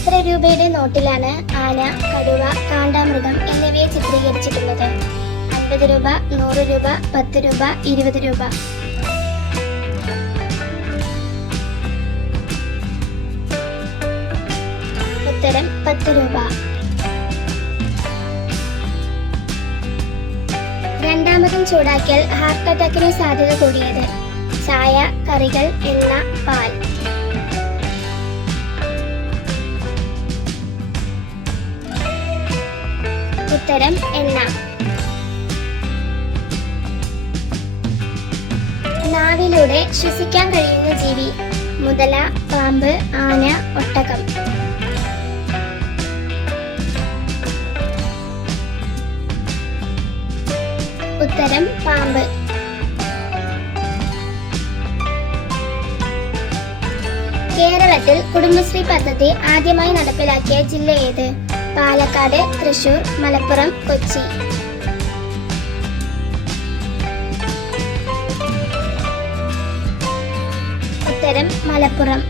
എത്ര രൂപയുടെ നോട്ടിലാണ് ആന കടുവ കാണ്ടാമൃഗം എന്നിവയെ ചിത്രീകരിച്ചിട്ടുള്ളത്? അൻപത് രൂപ നൂറ് രൂപ പത്ത് രൂപ ഇരുപത് രൂപ. ഉത്തരം പത്ത് രൂപ. രണ്ടാമതും ചൂടാക്കിയാൽ ഹാർട്ട് അറ്റാക്കിന് സാധ്യത കൂടിയത്. ചായ കറികൾ എണ്ണ പാൽ. ഉത്തരം എണ്ണ. നാവിലൂടെ ശ്വസിക്കാൻ കഴിയുന്ന ജീവി മുതല പാമ്പ് ആന ഒട്ടകം. ഉത്തരം പാമ്പ്. കേരളത്തിൽ കുടുംബശ്രീ പദ്ധതി ആദ്യമായി നടപ്പിലാക്കിയ ജില്ല ഏത്? പാലക്കാട് തൃശൂർ മലപ്പുറം കൊച്ചി. ഉത്തരം മലപ്പുറം.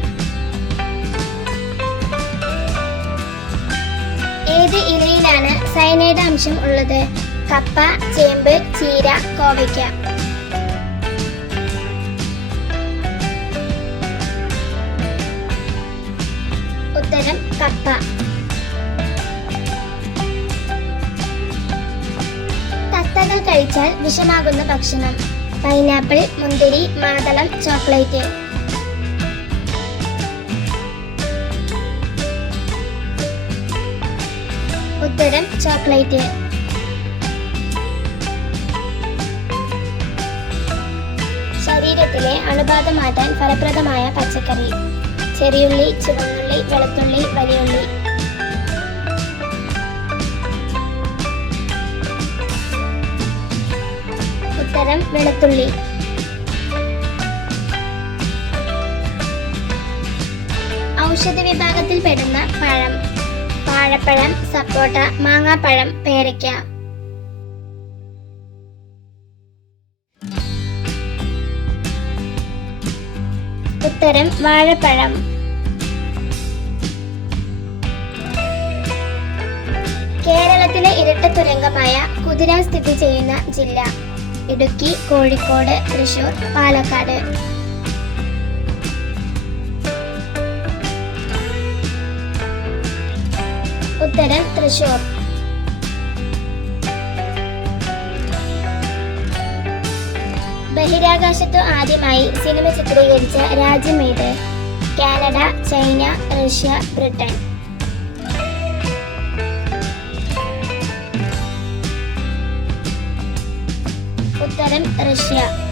ഏത് ഇലയിലാണ് സയനൈഡ് അംശം ഉള്ളത്? കപ്പ ചേമ്പ് ചീര കോവയ്ക്ക. കഴിച്ചാൽ വിഷമാകുന്ന ഭക്ഷണം. പൈനാപ്പിൾ മുന്തിരി മാതളം ചോക്ലേറ്റ്. ഉത്തരം ചോക്ലേറ്റ്. ശരീരത്തിലെ അണുബാധ മാറ്റാൻ ഫലപ്രദമായ പച്ചക്കറി. ചെറിയുള്ളി ചുവന്നുള്ളി വെളുത്തുള്ളി വലിയുള്ളി. ഉത്തരം വെളുത്തുള്ളി. ഔഷധ വിഭാഗത്തിൽ പെടുന്ന പഴം. വാഴപ്പഴം സപ്പോട്ട മാങ്ങാപ്പഴം പേരയ്ക്ക. ഉത്തരം വാഴപ്പഴം. കേരളത്തിലെ ഇരട്ട തുരങ്കമായ കുതിര സ്ഥിതി ചെയ്യുന്ന ജില്ല. ഇടുക്കി കോഴിക്കോട് തൃശൂർ പാലക്കാട്. ഉത്തരം തൃശൂർ ബഹിരാകാശത്തു ആദ്യമായി സിനിമ ചിത്രീകരിച്ച രാജ്യം ഏത്? Canada China Russia Britain. ഉത്തരം റഷ്യ.